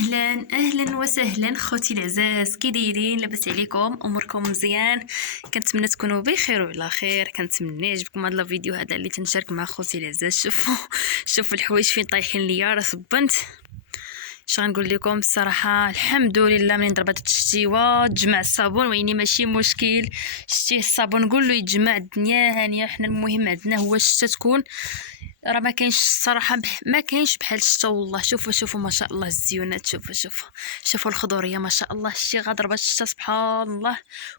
اهلا وسهلا خوتي العزاز، كي دايرين؟ لاباس عليكم؟ اموركم مزيان؟ كنتمنى تكونوا بخير وعلى خير. كنتمنى يعجبكم هذا الفيديو هذا اللي تنشارك مع خوتي العزاز. شوفوا الحوايج فين طايحين ليا، راه صبنت. اش غنقول لكم الصراحه، الحمد لله منين ضربات الشتيوه تجمع الصابون، ويني ماشي مشكل. شتيه الصابون نقول له يتجمع، الدنيا هانيه. حنا المهم عندنا هو الشتا تكون، راه ما كاينش الصراحه ما كاينش بحال الشتا والله. شوفوا ما شاء الله الزيونات، شوفوا الخضوريه ما شاء الله. شتي غضربه الشتا سبحان الله،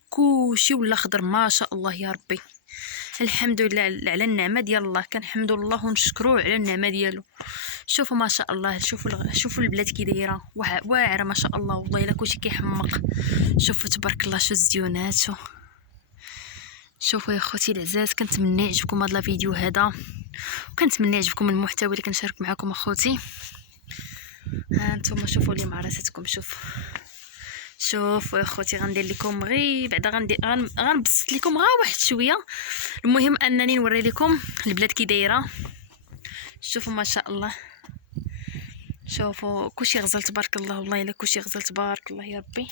كلشي ولا خضر ما شاء الله يا ربي. الحمد لله على النعمه ديال الله، كنحمدوا الله ونشكروه على النعمه ديالو. شوفوا ما شاء الله، شوفوا البلاد كي دايره واعره ما شاء الله والله، الا كلشي كيحمق. شوفوا تبارك الله، شو الزيونات. شوفوا يا خوتي العزاز، كنتمنى يعجبكم هذا الفيديو هذا، وكنتمنى يعجبكم المحتوى اللي كنشارك معكم اخوتي. ها انتم شوفوا لي مع راساتكم. شوفوا يا اخوتي، غندير لكم غير بعدا غنبسط لكم غير واحد شويه. المهم انني نوري لكم البلاد كي دايره. شوفوا ما شاء الله، شوفوا كلشي غزال تبارك الله والله، الا كلشي غزال تبارك الله يا ربي.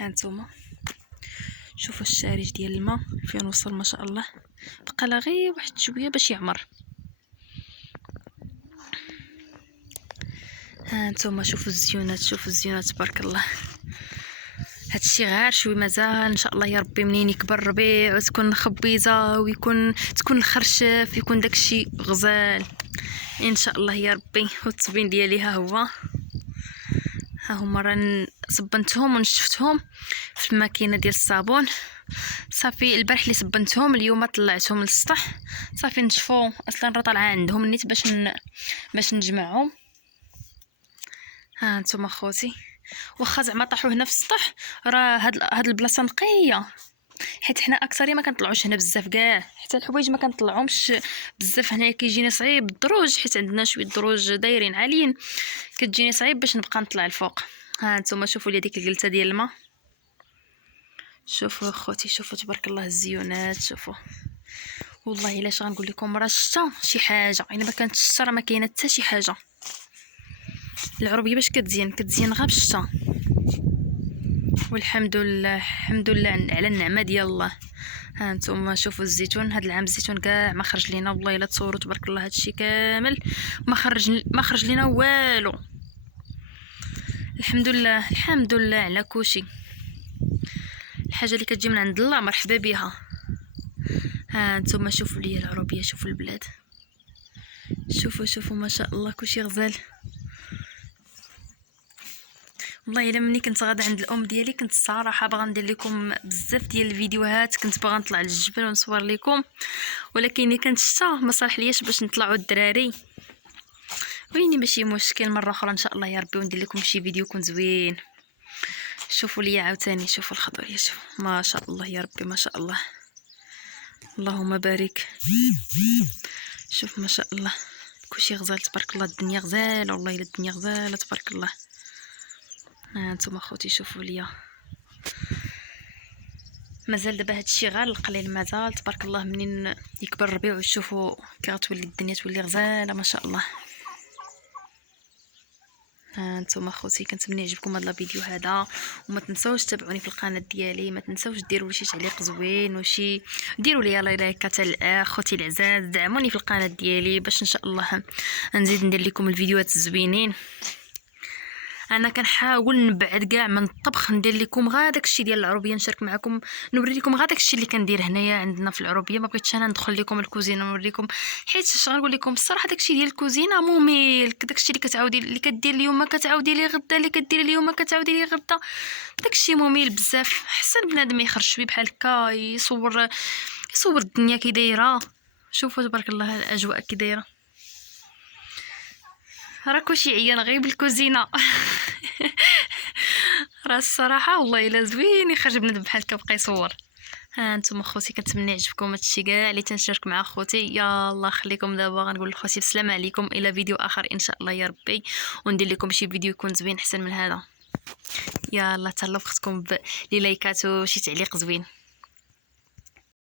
ها انتم شوفوا الشارج ديال الماء فين وصل ما شاء الله، بقى لا غير واحد شويه باش يعمر. ها انتم شوفوا الزيونات تبارك الله. هادشي غير شوي مازال، ان شاء الله يا ربي منين يكبر الربيع وتكون خبيزه تكون الخرشف، يكون داكشي غزال ان شاء الله يا ربي. والتصبين ديالي ها هما راه صبنتهم ونشفتهم في الماكينه ديال الصابون. صافي البارح اللي صبنتهم، اليوم طلعتهم للسطح صافي نشفوا. اصلا راه طالعه عندهم النيت باش نجمعهم. ها انتم اخوتي، واخا زعما طاحوا هنا في السطح، راه هاد البلاصه نقيه، حيت حنا اكثريه ما كنطلعوش هنا بزاف كاع. حتى الحوايج ما كنطلعهمش بزاف هنا، كيجيني صعيب الدروج، حيت عندنا شويه دروج دايرين عاليين، كتجيني صعيب باش نبقى نطلع الفوق. ها انتم شوفوا لي ديك الجلسه ديال الماء. شوفوا اخوتي، شوفوا تبارك الله الزيونات. شوفوا والله الا غنقول لكم، راه الشتا شي حاجه، الا ما كانتش الشتا راه ما كاينه حتى شي حاجه. العربيه باش كتزين غير بالشتا، والحمد لله على النعمه ديال الله. ها انتم شوفوا الزيتون، هذا العام الزيتون كاع ما خرج لينا والله الا تصوروا تبارك الله. هادشي كامل ما خرج لينا والو. الحمد لله على كلشي. الحاجه اللي كتجي من عند الله مرحبا بها. ها انتم شوفوا لي العربيه، شوفوا البلاد، شوفوا ما شاء الله كلشي غزال والله. الا ملي كنت غادا عند الام ديالي كنت الصراحه باغا ندير لكم بزاف ديال الفيديوهات، كنت باغا نطلع للجبل ونصور لكم، ولكن ملي كانت الشتا ما صالح لياش باش نطلعوا الدراري. ويني ماشي مشكل، مره اخرى ان شاء الله يا ربي وندير لكم شي فيديو يكون زوين. شوفوا لي عاوتاني، شوفوا الخضوريه، شوفوا ما شاء الله يا ربي ما شاء الله، اللهم بارك. شوف ما شاء الله كلشي غزال تبارك الله، الدنيا غزاله والله الا الدنيا غزاله تبارك الله. ها انتم اخوتي شوفوا ليا، مازال دابا هادشي غير القليل، مازال تبارك الله منين يكبر الربيع وتشوفوا كتولي الدنيا تولي غزاله ما شاء الله. ها انتم اخوتي، كنتمنى يعجبكم هذا الفيديو هذا، وما تنساوش تتابعوني في القناه ديالي، ما تنساوش ديروا لي شي تعليق زوين، وشي ديروا لي لايكات اخوتي العزاز، دعموني في القناه ديالي باش ان شاء الله نزيد ندير لكم الفيديوهات الزوينين. انا كنحاول نبعد كاع من الطبخ، ندير لكم غير داكشي ديال العربيه، نشارك معكم نوري لكم غير داكشي اللي كندير هنايا عندنا في العربيه. ما بغيتش انا ندخل لكم الكوزينه نوريكم، حيت اش غنقول لكم الصراحه، داكشي ديال الكوزينه ممل. داكشي اللي كتعاودي اللي كدير اليوم كتعاودي لي غدا، اللي كدير اليوم كتعاودي لي غدا، داكشي ممل بزاف. حسن بنادم يخرج شويه بحال هكا، يصور الدنيا كي دايره. شوفوا تبارك الله الاجواء كي دايره، راه كلشي عيان غير بالكوزينه. راه الصراحه والله الا زوين يخرج بنادم بحال هكا بقى يصور. ها انتم اخوتي، كنتمنى يعجبكم هادشي كاع اللي تنشارك مع اخوتي. يلا خليكم دابا غنقول لاخوتي السلام عليكم، الى فيديو اخر ان شاء الله يا ربي، وندير لكم شي فيديو يكون زوين احسن من هذا. يلا تهلاو في اختكم بلي لايكات وشي تعليق زوين.